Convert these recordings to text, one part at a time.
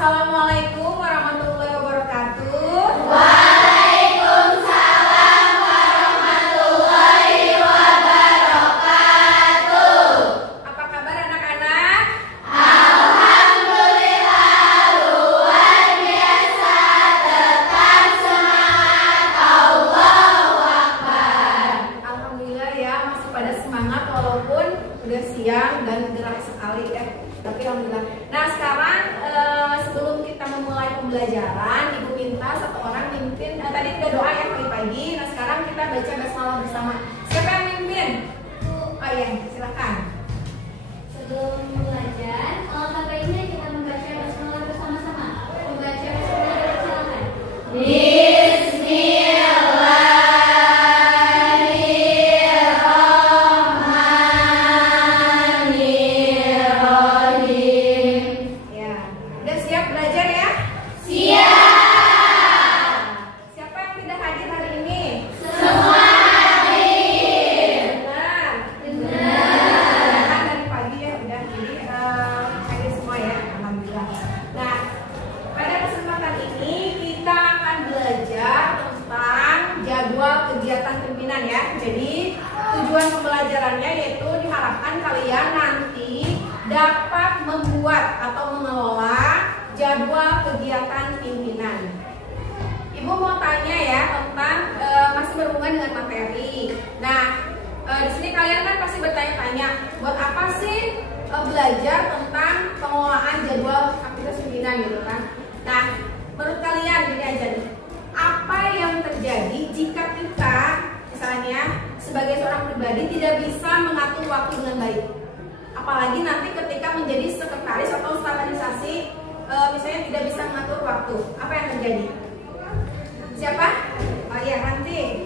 Assalamualaikum warahmatullahi wabarakatuh. Waalaikumsalam warahmatullahi wabarakatuh. Apa kabar anak-anak? Alhamdulillah luar biasa, tetap semangat, Allahu Akbar. Alhamdulillah ya, masih pada semangat walaupun udah siang dan gerak sekali ya. Tapi alhamdulillah. Nah sekarang sebelum kita memulai pembelajaran, Ibu minta satu orang mimpin. Tadi udah doa ya pagi-pagi. Nah sekarang kita baca basmalah bersama. Siapa yang mimpin? Oh iya, silakan. Sebelum belajar, alangkah baiknya kita membaca basmalah bersama-sama. Membaca basmalah, silakan. Ya, udah siap belajar ya? Siap. Siapa yang tidak hadir hari ini? Semua hadir. Benar. Benar. Kan dari pagi ya udah, jadi hadir semua ya, alhamdulillah. Nah, pada kesempatan ini kita akan belajar tentang jadwal kegiatan pimpinan ya. Jadi tujuan pembelajarannya yaitu diharapkan kalian nanti dapat membuat atau mengelola jadwal kegiatan pimpinan. Ibu mau tanya ya tentang masih berhubungan dengan materi. Nah, di sini kalian kan pasti bertanya-tanya, buat apa sih belajar tentang pengelolaan jadwal aktivitas pimpinan gitu kan? Nah, menurut kalian gini aja nih, apa yang terjadi jika kita misalnya sebagai seorang pribadi tidak bisa mengatur waktu dengan baik? Apalagi nanti ketika menjadi sekretaris atau staf administrasi, misalnya tidak bisa mengatur waktu, apa yang terjadi? Siapa? Oh iya, nanti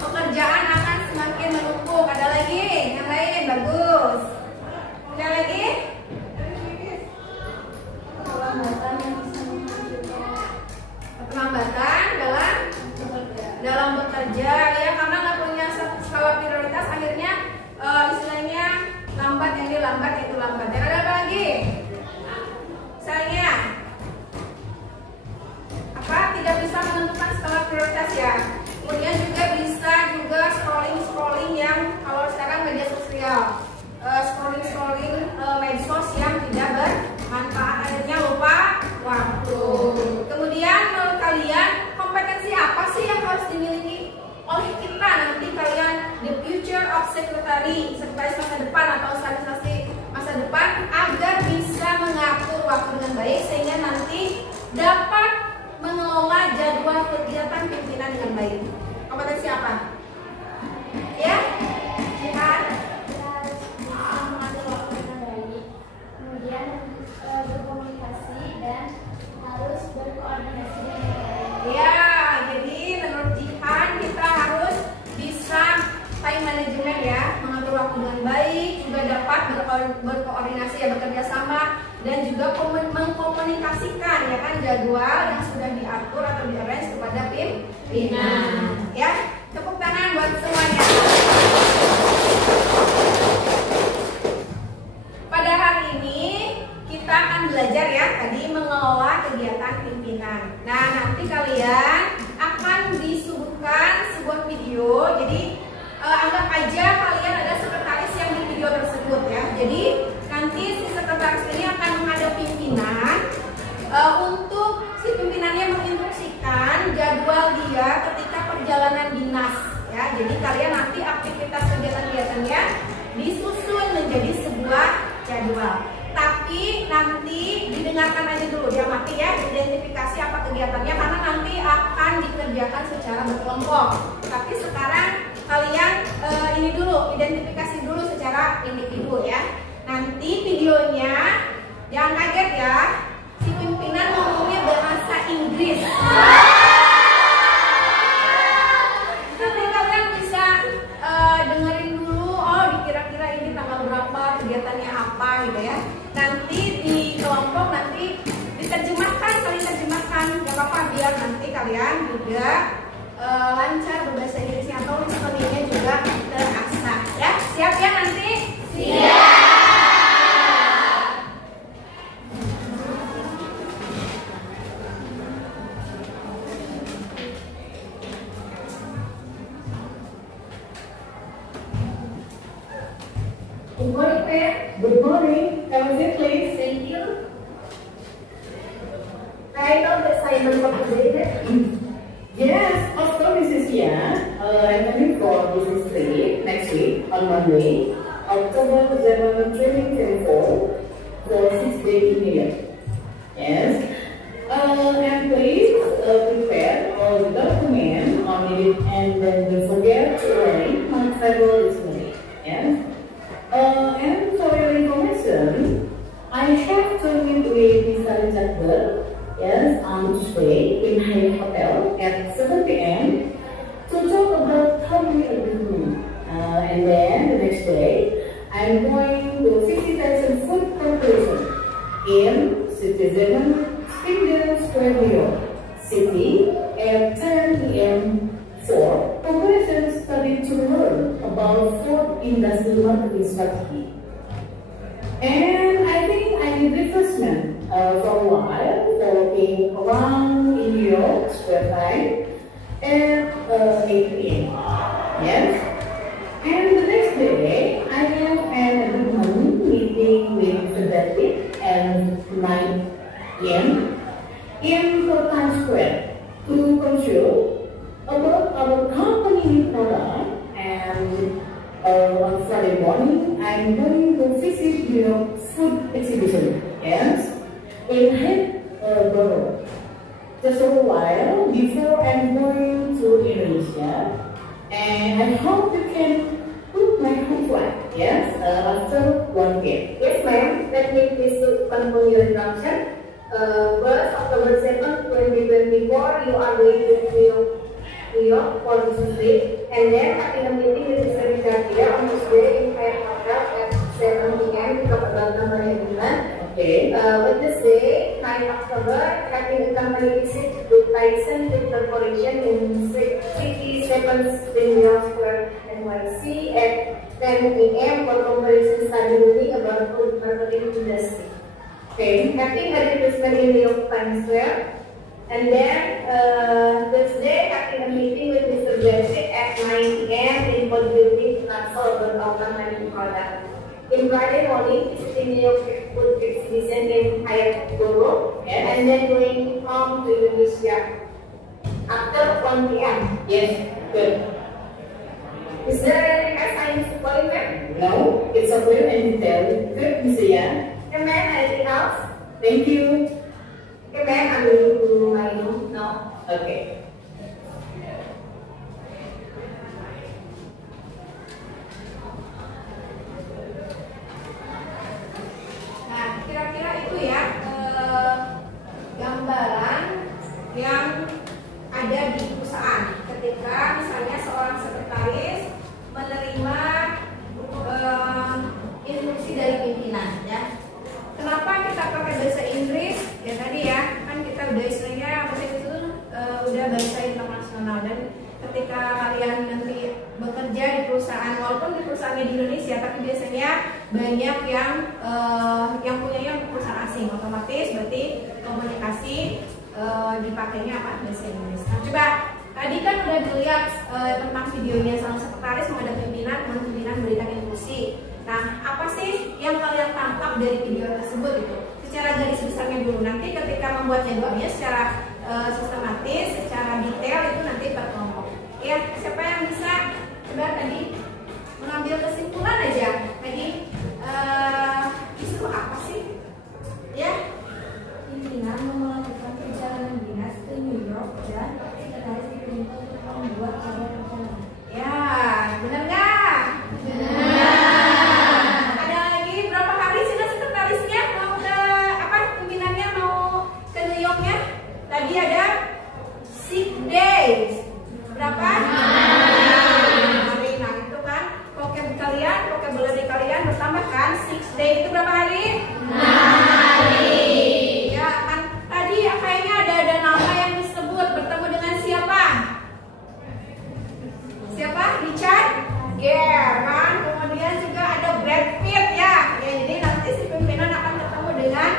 pekerjaan akan semakin menumpuk. Ada lagi? Yang lain? Bagus. Ada lagi? Keterlambatan yang bisa menghasilkan Keterlambatan dalam bekerja ya, karena nggak punya skala prioritas, akhirnya istilahnya lambat, yang ini lambat, itu lambat. Dan ada apa lagi? Misalnya apa? Tidak bisa menentukan skala prioritas ya. Kemudian juga bisa juga scrolling yang kalau sekarang media sosial, scrolling medsos yang tidak bermanfaat, akhirnya lupa waktu. Kemudian menurut kalian kompetensi apa sih yang harus dimiliki oleh kita nanti kalian the future of secretary, sekretaris masa depan atau organisasi masa depan, agar bisa mengatur waktu dengan baik sehingga nanti dapat mengelola jadwal kegiatan pimpinan dengan baik. Kompetensi apa? Ya? Lihat. bisa mengatur waktu dengan baik, kemudian berkomunikasi dan harus berkoordinasi dengan baik. Ya, jadi menurut Jihan kita harus bisa time management ya, mengatur waktu dengan baik, juga dapat berkoordinasi ya, bekerja sama, dan juga mengkomunikasikan ya kan jadwal yang sudah diatur atau di-arrange kepada pimpinan. Ya, tepuk tangan buat semuanya. Pada hari ini kita akan belajar ya tadi mengelola kegiatan pimpinan. Nah, nanti kalian akan disuguhkan sebuah video. Jadi anggap aja kalian ada sekretaris yang di video tersebut ya. Jadi nanti si sekretaris ini akan menghadap pimpinan untuk si pimpinannya menginstruksikan jadwal dia ketika perjalanan dinas ya. Jadi kalian nanti aktivitas kegiatan-kegiatannya disusun menjadi sebuah jadwal. Tapi nanti didengarkan aja dulu, diamati ya, identifikasi apa kegiatannya, karena nanti akan dikerjakan secara berkelompok. Tapi sekarang kalian ini dulu, identifikasi dulu secara individu ya. Nanti videonya jangan kaget ya, si pimpinan ngomongnya bahasa Inggris. Nanti kalian bisa dengerin dulu, oh dikira-kira ini tanggal berapa, kegiatannya apa gitu ya. Nanti di kelompok nanti diterjemahkan, saling terjemahkan, gak apa-apa, biar nanti kalian juga lancar berbahasa Inggrisnya atau listeningnya juga terasa ya. Siap ya nanti? Siap. Good morning, ma'am. Good morning. Have a seat, please. Thank you. I know the assignment for today. Yes, of course, Mrs. Yan. I'm coming for business trip next week on Monday, October 7, 2024, for 6 days in New York. Yes. And please prepare all the documents on it, and then don't forget to write my travel history. Yes. And for your information, I have to meet with Mr. Richard, yes, on Tuesday in Hyatt Hotel at 7 p.m. to talk about how we agreement. And then the next day, I'm going to 60,000 Food Corporation in Citizen Springdale Square, New York City at 10 p.m. for corporations study to learn about food industry marketing strategy. And I think I need refreshment for a while for walking around in New York Square time at 8 p.m. Yes. And the next day, I have an agreement meeting with the David at 9 p.m. in Times Square to consult about our company product. And on Friday morning, I'm going to visit New York Food Exhibition, yes, in Hillsborough. Just a while before I'm going to Indonesia, and I hope you can book my home flight, yes, after 1 p.m. Yes, ma'am. Let me please confirm your instruction. First, October 7, 2024, you are going to New York for business trip, and then having a meeting with Mr. Richard here on Tuesday in Hyatt Hotel at 7 p.m. to talk about company agreement. Okay. Wednesday, 9 October, having a company visit with Tyson Food Corporation in City 7 Springdale Square, NYC at 10 a.m. for corporation study meeting about food marketing industry. Okay, having a replacement in New York Times Square. And then Thursday, having a meeting with Mr. David at 9 p.m. in possibility to transfer about our company product. In Friday morning, visiting New York Food Exhibition in Hillsborough, yes, and then going home to Indonesia after 1 p.m. Yes, good. Is there anything else I need to call you, ma'am? No, it's a clear and detailed. Good, Mr. Yan. Okay, ma'am, anything else? Thank you. Okay, ma'am, I'm going to my room now. Okay. Nah, kira-kira itu ya gambaran yang ada di perusahaan ketika misalnya seorang sekretaris menerima instruksi dari pimpinan, ya. Kenapa kita pakai bahasa Inggris? Ya tadi ya, kan kita udah istilahnya bahasa Inggris itu udah bahasa internasional, dan ketika kalian nanti bekerja di perusahaan, walaupun di perusahaannya di Indonesia, tapi biasanya banyak yang punyanya perusahaan asing, otomatis berarti komunikasi dipakainya apa? Bahasa Inggris. Nah, coba tadi kan udah dilihat tentang videonya seorang sekretaris menghadap pimpinan memberikan instruksi. Nah, apa sih yang kalian tangkap dari video tersebut itu? Secara garis besarnya dulu. Nanti ketika membuat jadwalnya secara sistematis, secara detail itu nanti per kelompok. Ya, siapa yang bisa coba tadi mengambil kesimpulan aja? Tadi disuruh apa sih? Ya, pimpinan melakukan perjalanan dinas ke New York dan sekretaris diperintah untuk membuat jadwal perjalanan. Ya, benar nggak? Benar. Ada lagi berapa hari sih sekretarisnya mau ke apa? Pimpinannya mau ke New Yorknya? Tadi ada 6 days. Berapa? Hari. Nah, itu kan vocabulary kalian bertambah kan? 6 days itu berapa hari? 6 hari. Ya kan? Tadi kayaknya ada nama yang disebut, bertemu dengan siapa? Siapa? Richard Gere kan? Kemudian juga ada Brad Pitt ya. Jadi nanti si pimpinan akan ketemu dengan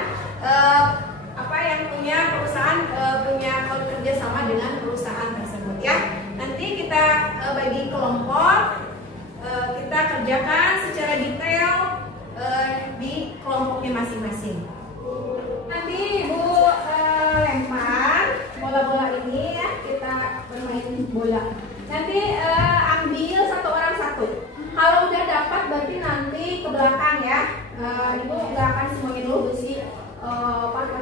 apa yang punya perusahaan punya kerja sama dengan perusahaan tersebut ya. Nanti kita bagi kelompok, kita kerjakan secara detail alhamdulillah. Nanti ambil satu orang satu. Kalau udah dapat berarti nanti ke belakang ya. Ibu nggak akan semuanya dulu bersih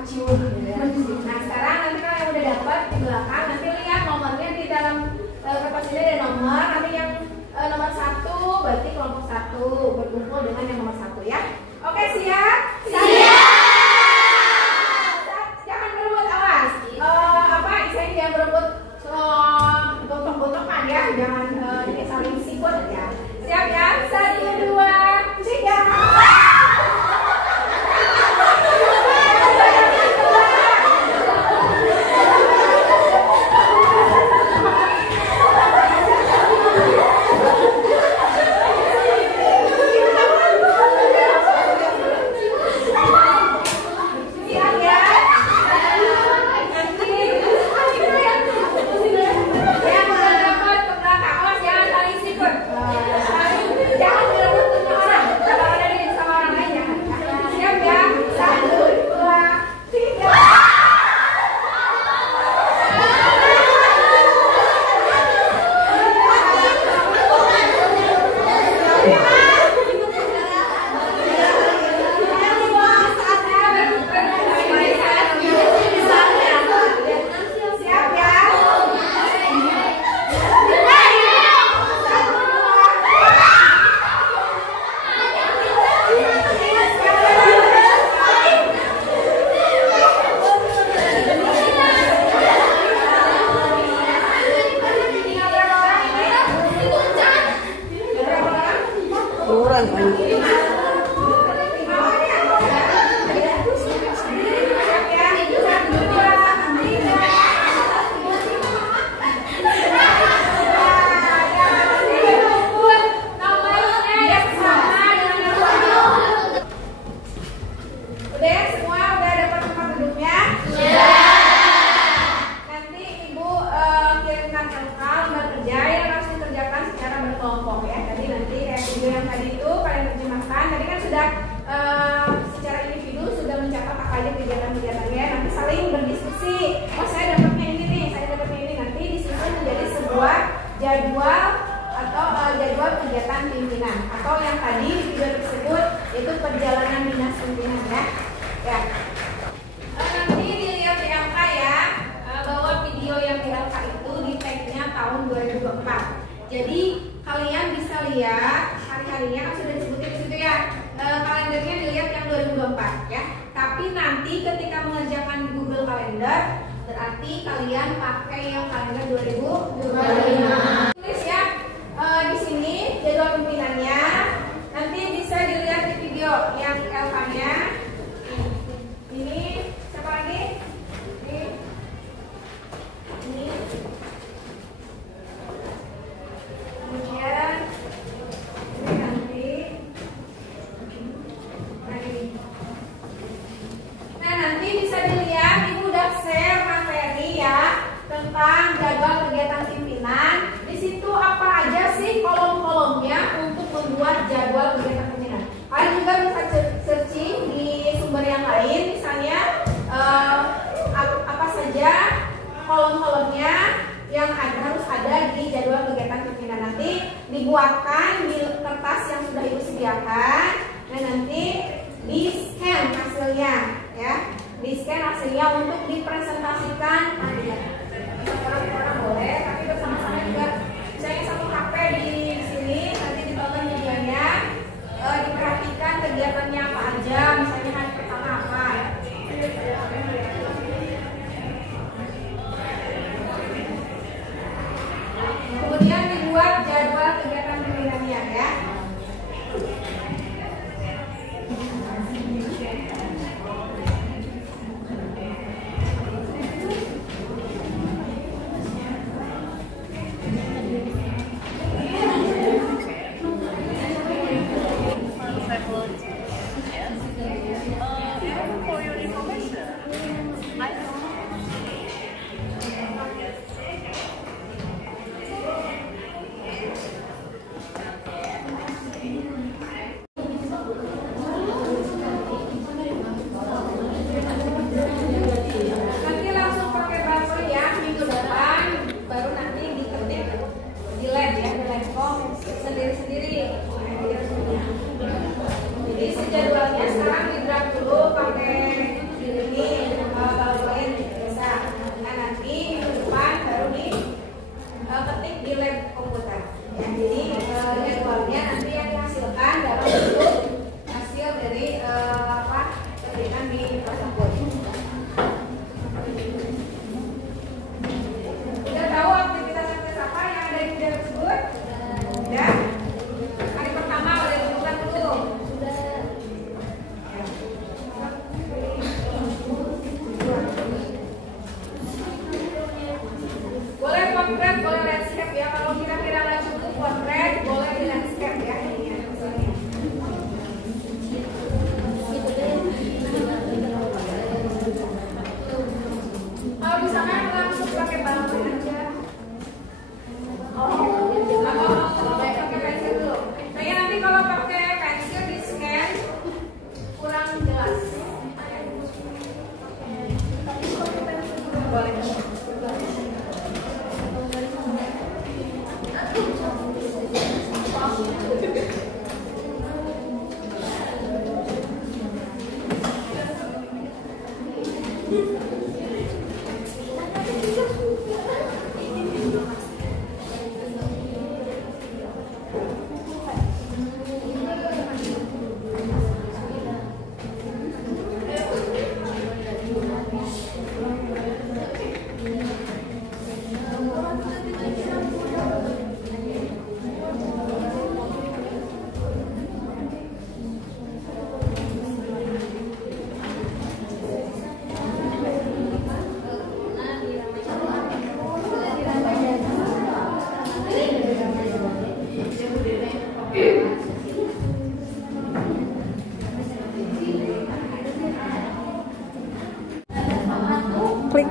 cium. Nah sekarang nanti kalau yang udah dapat di belakang nanti lihat nomornya di dalam kertas ini ada nomor. Nanti yang nomor 1 berarti kelompok 1 berkumpul dengan yang nomor 1 ya. Oke siap? Siap. Jangan berebut, awas. Saya jangan berebut gontok-gontokan ya. Jangan saling sikut ya. Siap ya? 1, 2, 3. Secara individu sudah mencatat apa aja kegiatan-kegiatannya. Nanti saling berdiskusi. Oh saya dapatnya ini nih, saya dapatnya ini. Nanti disusun menjadi sebuah jadwal atau jadwal kegiatan pimpinan atau yang tadi di video tersebut itu perjalanan dinas pimpinan ya. Ya. Nanti dilihat di LK ya, bahwa video yang di LK itu di tag-nya tahun 2024. Jadi kalian bisa lihat hari-harinya kan sudah disebutin di situ ya. Kalendernya dilihat yang 2024 ya. Tapi nanti ketika mengerjakan di Google Calendar berarti kalian pakai yang kalender 2025. Tulis ya di sini jadwal pimpinannya. Nanti bisa dilihat di video yang LK-nya. Ini siapa lagi? Ini. Kemudian ini nanti. Nah nanti bisa dilihat ibu udah share materi ya tentang jadwal kegiatan pimpinan. Di situ apa aja sih kolom-kolomnya untuk membuat jadwal kegiatan pimpinan. Kalian juga bisa searching di sumber yang lain, misalnya apa saja kolom-kolomnya yang harus ada di jadwal kegiatan pimpinan. Nanti dibuatkan di kertas yang sudah ibu sediakan. Nah nanti di scan hasilnya ya, di scan hasilnya untuk dipresentasikan. Orang-orang boleh, tapi bersama-sama juga. Misalnya satu HP di sini, nanti ditonton videonya, diperhatikan kegiatannya apa aja, misalnya hari pertama apa. Kemudian dibuat jadwal kegiatan pimpinannya ya.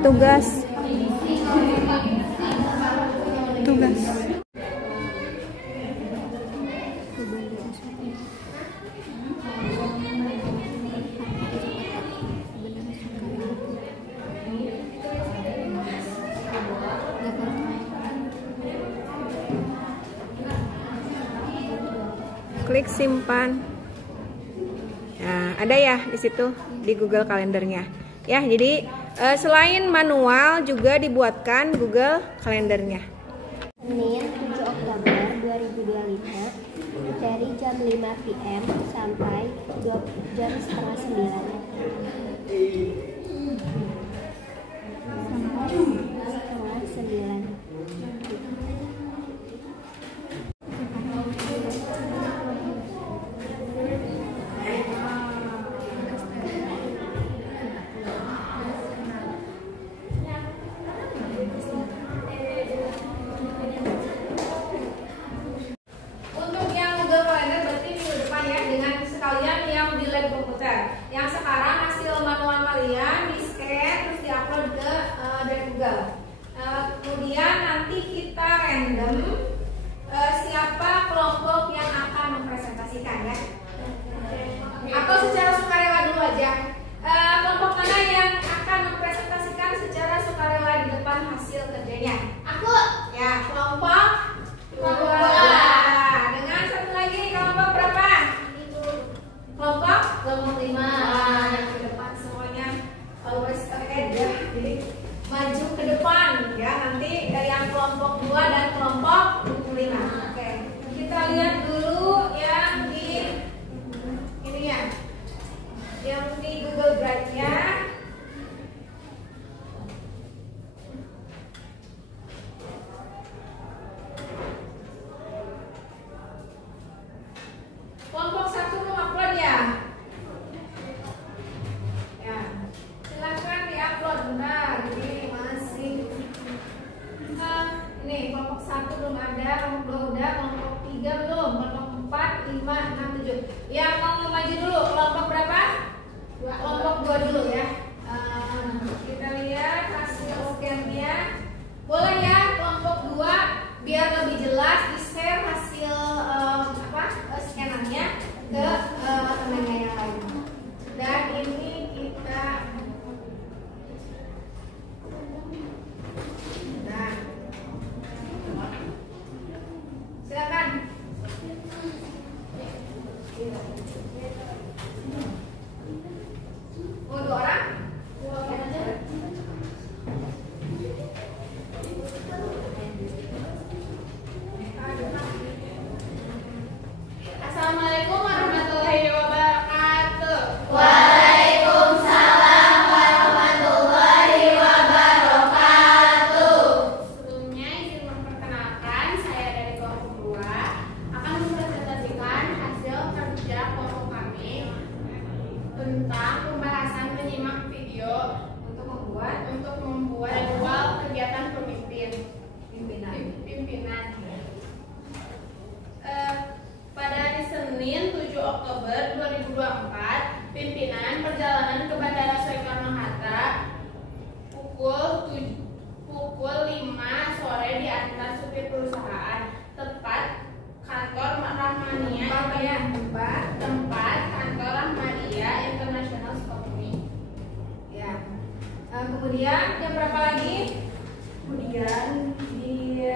tugas. Klik simpan. Nah, ada ya di situ di Google Kalendernya. Ya, jadi selain manual juga dibuatkan Google Kalendernya. Senin 7 Oktober 2025 dari jam 5 PM sampai jam setengah 9. Sampai setengah 9. Yang sekarang hasil manual kalian di scan terus diupload ke dari Google. Kemudian nanti kita random siapa kelompok yang akan mempresentasikan ya. Atau secara sukarela dulu aja. Kelompok mana yang akan mempresentasikan secara sukarela di depan hasil kerjanya? Aku. Ya, kelompok 2. Dengan satu lagi kelompok berapa? Kelompok 5. Yang ke depan semuanya always ahead ya. Jadi maju ke depan ya. Nanti yang kelompok 2 dan kelompok 5. Oke. Kita lihat dulu yang di ini ya. Yang di Google Drive-nya. Kelompok 1 belum upload ya? Ya, silahkan diupload benar. Jadi masih ini kelompok 1 belum ada, kelompok 2 udah, kelompok 3 belum, kelompok 4, 5, 6, 7. Yang mau maju dulu, kelompok berapa? Kelompok 2 dulu ya. Kita lihat hasil scan-nya. Boleh ya kelompok 2 biar lebih jelas di-share hasil scanannya ke temannya yang lain. Dan ini kita silakan. Oh, 2 orang? Assalamualaikum warahmatullahi wabarakatuh. Waalaikumsalam warahmatullahi wabarakatuh. Sebelumnya izin memperkenalkan, saya dari kelompok 2 akan mempresentasikan hasil kerja kelompok kami tentang pembahasan menyimak video Untuk membuat jadwal kegiatan pimpinan. Pada hari Senin 7 Oktober 2024, pimpinan perjalanan ke Bandara Soekarno-Hatta pukul 5 sore diantar supir perusahaan tepat kantor Rahmania tempat kantor Rahmania International Company. Ya. Kemudian jam berapa lagi? Kemudian di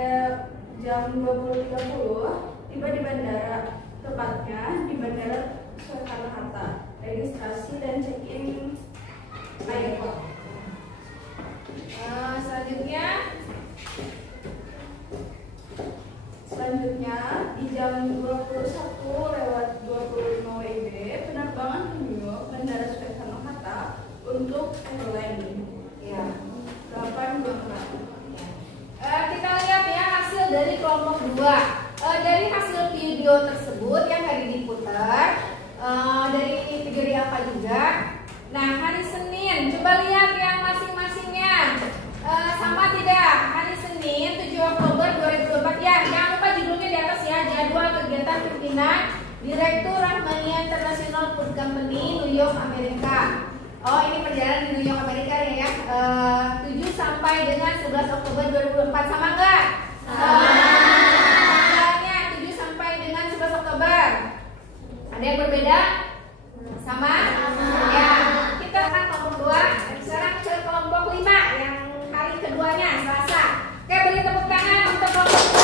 jam 20.30 tiba di bandara, tepatnya di Bandara Soekarno-Hatta. Registrasi dan check-in airport. Selanjutnya di jam 21:25 WIB penerbangan ke New York Bandara Soekarno-Hatta untuk airline. Ya, 8:24. Kita lihat ya hasil dari kelompok 2. Dari hasil video tersebut yang tadi diputar, dari video di apa juga. Nah, hari Senin coba lihat yang masing-masingnya sama tidak. Hari Senin 7 Oktober 2024 ya, jangan lupa judulnya di atas ya, jadwal kegiatan pimpinan Direktur Rahmania International Food Company New York Amerika. Oh, ini perjalanan di New York Amerika ya. 7 sampai dengan 11 Oktober 2004 sama nggak? Sama. Perjalanannya 7 sampai dengan 11 Oktober. Ada yang berbeda? Sama? Sama. Ya. Kita akan kelompok 2. Sekarang ke kelompok 5 yang hari keduanya Selasa. Oke, beri tepuk tangan untuk kelompok 2.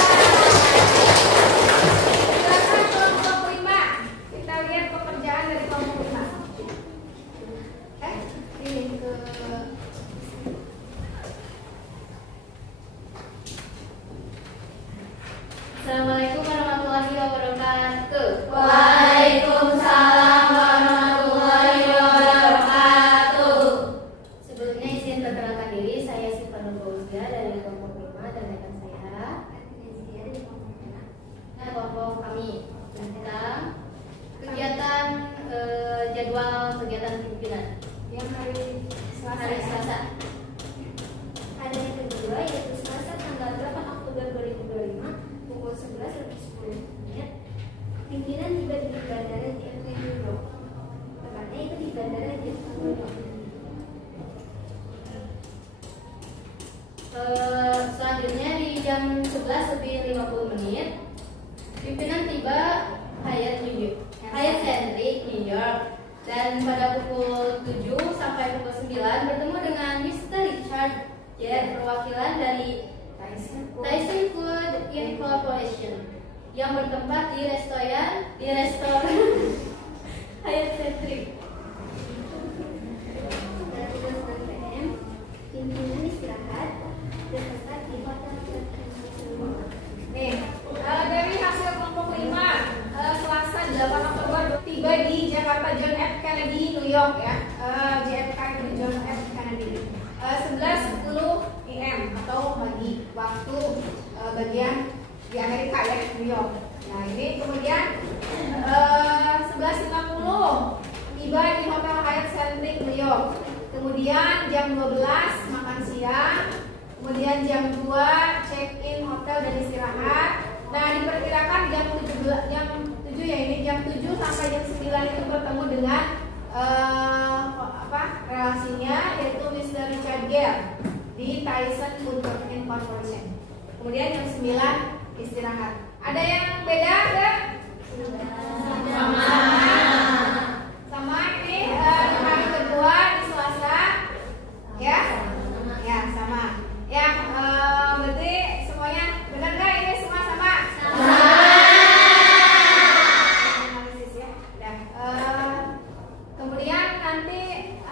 Silakan kelompok 5. Kita lihat pekerjaan dari kelompok 5. Ini ke Assalamualaikum warahmatullahi wabarakatuh. Waalaikumsalam warahmatullahi wabarakatuh. Sebelumnya izin perkenalkan diri, saya Sifanul Fauzia dari kelompok 5 dan rekan saya dari kelompok kami tentang kegiatan jadwal kegiatan pimpinan yang hari Selasa. hari Ya? Selasa. Hari yang kedua yaitu Selasa tanggal 8 Oktober 2025 pukul 11.10. Pimpinan tiba di Bandara JFK New York. Tepatnya itu di Bandara JFK New York. Selanjutnya di jam 11:50 pimpinan tiba Hyatt Centric New York, dan pada pukul 7 sampai pukul 9 bertemu dengan Mr. Richard J. perwakilan dari Tyson Food Incorporation yang bertempat di restoran Hyatt Centric. Pada pukul 9 PM, pimpinan istirahat bertempat di hotel Nih, dari hasil kelompok 5 Selasa 8 Oktober tiba di Jakarta John F. Kennedy New York ya. JFK di John F. Kennedy 11:10 AM atau pagi waktu bagian di Amerika ya, New York. Nah, ini kemudian 11:50 tiba di Hotel Hyatt Centric New York. Kemudian jam 12 makan siang. Kemudian jam 2 check-in hotel dan istirahat. Nah, diperkirakan jam 7 ya, ini jam 7 sampai jam 9 itu bertemu dengan relasinya yaitu Mr. Richard Gere di Tyson Food Incorporation. Kemudian jam 9 istirahat. Ada yang beda enggak? Sama ini hari kedua di Selasa. Ya? Ya, sama. Ya, berarti semuanya benar nggak ini semua sama? Analisis ya. Kemudian nanti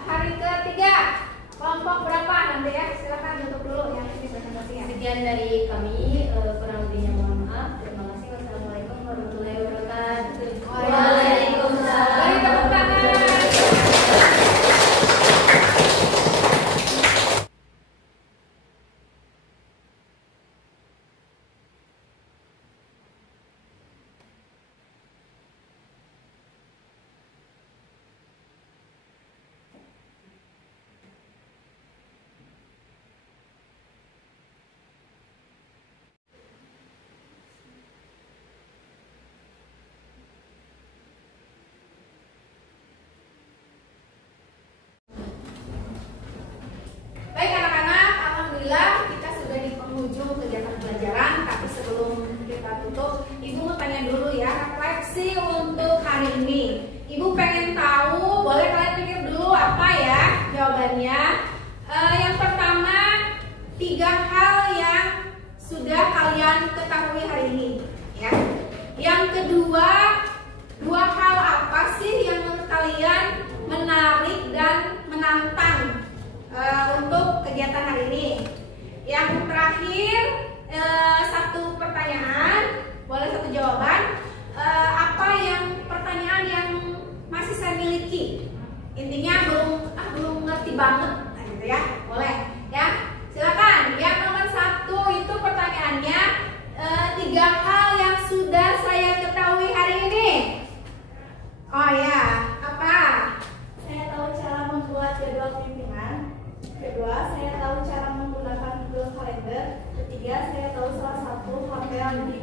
hari ketiga kelompok berapa nanti ya? Silakan tutup dulu ya ini presentasinya. Sekian dari kami, kurang lebihnya mohon maaf. Terima kasih. Wassalamualaikum warahmatullahi wabarakatuh. Waalaikumsalam. Beri tepuk tangan. Baik anak-anak, alhamdulillah kita sudah di penghujung kegiatan pembelajaran. Tapi sebelum kita tutup, Ibu mau tanya dulu ya, refleksi untuk hari ini. Ibu pengen tahu, boleh kalian pikir dulu apa ya jawabannya. Yang pertama, 3 hal yang sudah kalian ketahui hari ini ya. Yang kedua, 2 hal apa sih yang menurut kalian menarik dan menantang untuk kegiatan hari ini. Yang terakhir, 1 pertanyaan, boleh 1 jawaban. Apa yang pertanyaan yang masih saya miliki? Intinya belum ngerti banget, nah, gitu ya. Boleh ya. Silakan. Yang nomor 1 itu pertanyaannya 3 hal yang sudah saya ketahui hari ini. Oh ya, apa? Saya tahu cara membuat jadwal pimpinan. Kedua, saya tahu cara menggunakan Google Calendar. Ketiga, saya tahu salah satu hotel di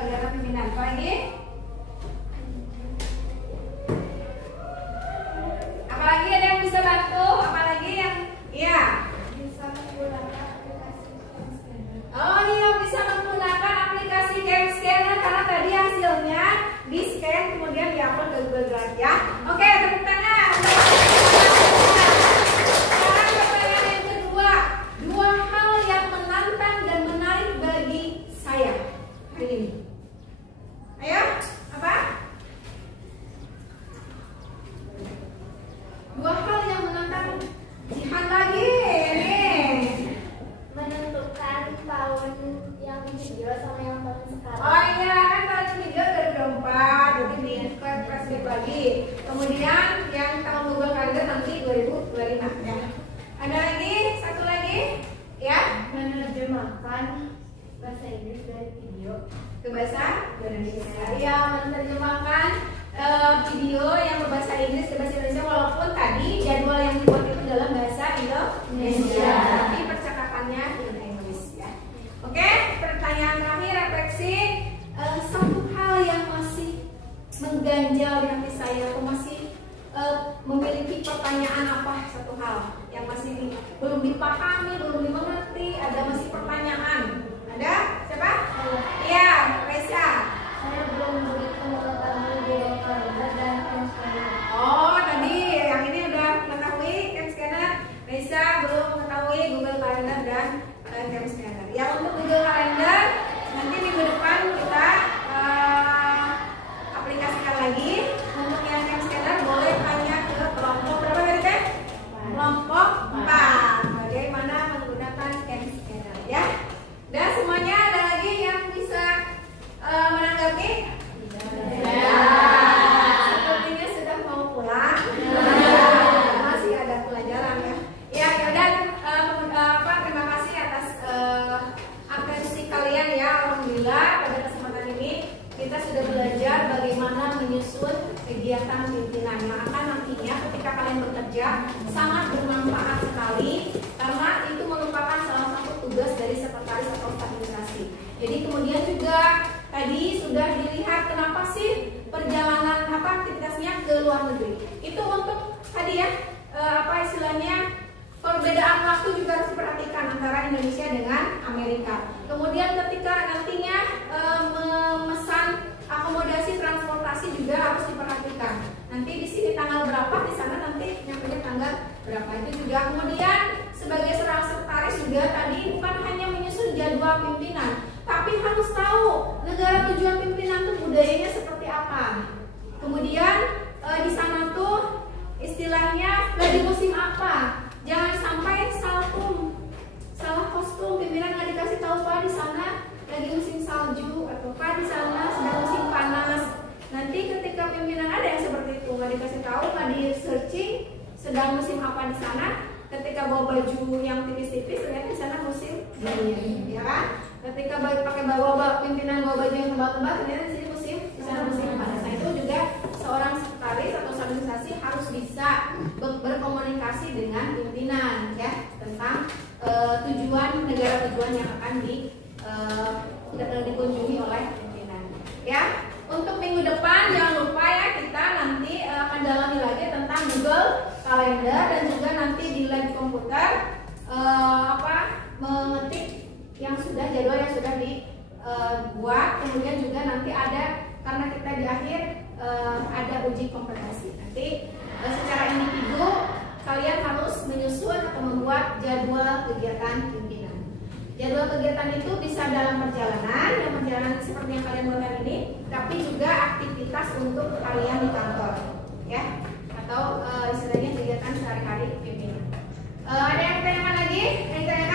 kegiatan pimpinan. Apa lagi? Apalagi ada yang bisa bantu? Apalagi yang iya? Bisa menggunakan aplikasi Camscanner. Oh iya, bisa menggunakan aplikasi Camscanner karena tadi hasilnya di scan kemudian diupload ke Google Drive ya. Oke, tepuk tangan. Sekarang pertanyaan yang kedua, dua hal yang menantang dan menarik bagi saya hari ini. Ayo, apa? Dua hal yang menantang Jihan lagi nih. Menentukan tahun yang video sama yang tahun sekarang. Oh iya, kan tahun video 2024, jadi di flashback lagi. Kemudian yang tahun Google Calendar nanti 2025 ya. Ada lagi, satu lagi, ya? Menerjemahkan bahasa Inggris dari video. Ke bahasa Indonesia. Iya, menerjemahkan video yang berbahasa Inggris ke bahasa Indonesia walaupun tadi jadwal yang dibuat itu dalam bahasa Indonesia, tapi percakapannya bahasa Inggris ya. Oke, pertanyaan terakhir refleksi, satu hal yang masih mengganjal di hati saya atau masih memiliki pertanyaan apa, satu hal yang masih belum dipahami, belum dimengerti, ada masih pertanyaan. Ada? Siapa? Iya, Reza. Saya belum begitu mengetahui Google Calendar dan Camscanner. Oh, tadi yang ini udah mengetahui Camscanner. Reza belum mengetahui Google Calendar dan Camscanner. Yang untuk Google Calendar nanti minggu depan kita aplikasikan lagi. Untuk yang Camscanner boleh tanya ke kelompok berapa tadi teh? Kelompok 4. Bagaimana menggunakan Camscanner ya? Dan semuanya ada lagi yang bisa menanggapi? Ya. Sepertinya sudah mau pulang. Masih ada pelajaran ya. Ya, yaudah. Terima kasih atas atensi kalian ya. Alhamdulillah pada kesempatan ini kita sudah belajar bagaimana menyusun kegiatan pimpinan yang akan nantinya ketika kalian bekerja sangat bermanfaat sekali karena itu merupakan salah satu tugas dari sekretaris atau staf administrasi. Jadi kemudian juga tadi sudah dilihat kenapa sih perjalanan aktivitasnya ke luar negeri. Itu untuk tadi ya istilahnya perbedaan waktu juga harus diperhatikan antara Indonesia dengan Amerika. Kemudian ketika nantinya memesan akomodasi transportasi juga harus diperhatikan. Nanti di sini tanggal berapa, di sana nanti nyampe tanggal berapa itu juga. Kemudian sebagai seorang sekretaris juga tadi bukan hanya menyusun jadwal pimpinan, tapi harus tahu negara tujuan pimpinan tuh budayanya seperti apa. Kemudian di sana tuh istilahnya lagi musim apa. Jangan sampai salah kostum, pimpinan nggak dikasih tahu Pak di sana lagi musim salju atau Pak di sana sedang musim panas. Nanti ketika pimpinan ada yang seperti itu nggak dikasih tahu, nggak di searching sedang musim apa di sana. Ketika bawa baju yang tipis-tipis ternyata di sana musim dingin, ya kan? Ketika pimpinan bawa baju yang tebal-tebal ternyata di sini di sana musim panas. Nah itu juga seorang sekretaris atau organisasi harus bisa berkomunikasi dengan pimpinan ya tentang tujuan negara tujuan yang akan dikunjungi oleh pimpinan. Ya, untuk minggu depan jangan lupa ya kita nanti akan dalami lagi tentang Google Calendar dan juga nanti di lab komputer mengetik jadwal yang sudah dibuat. Kemudian juga nanti ada karena kita di akhir ada uji kompetensi. Nanti secara individu kalian harus menyusun atau membuat jadwal kegiatan pimpinan. Jadwal kegiatan itu bisa dalam perjalanan, yang perjalanan seperti yang kalian buat hari ini, tapi juga aktivitas untuk kalian di kantor, ya, atau istilahnya kegiatan sehari-hari pimpinan. Ada yang ditanyakan lagi? Yang ditanyakan?